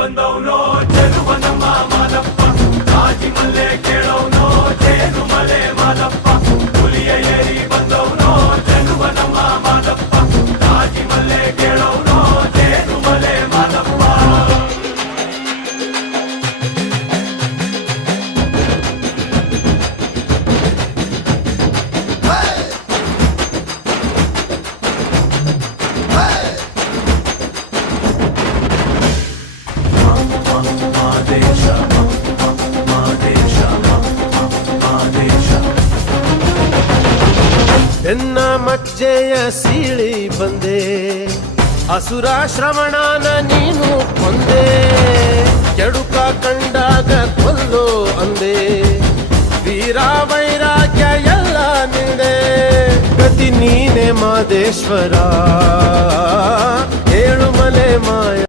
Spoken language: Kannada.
ಬಂದವನೋ ಚೆಲುವ ನಮ್ಮ ಮಾದಪ್ಪ, ಕಾಜಿ ಮಲ್ಲೆ ಕೇಳವನೋ ಜೇನು ಮಲೆ ಮಾದಪ್ಪ. ಹುಲಿಯ ಏರಿ ಬಂದವನೋ ಚೆಲುವ ನಮ್ಮ ಮಾದಪ್ಪ, ಕಾಜಿ ಮಲ್ಲೆ ಕೇಳವನೋ ಜೇನು ಮಲೆ ಮಾದಪ್ಪ. ಎನ್ನ ಮಜ್ಜೆಯ ಸೀಳಿ ಬಂದೆ, ಅಸುರ ಶ್ರವಣನ ನೀನು ಕೊಂದೆ. ಕೆಡುಕ ಕಂಡಾಗ ಕೊಲ್ಲು ಅಂದೆ, ವೀರ ವೈರಾಗ್ಯ ಎಲ್ಲ ನಿಂದೆ. ಗತಿ ನೀನೆ ಮಾದೇಶ್ವರ, ಏಳು ಮಲೆ ಮಾಯ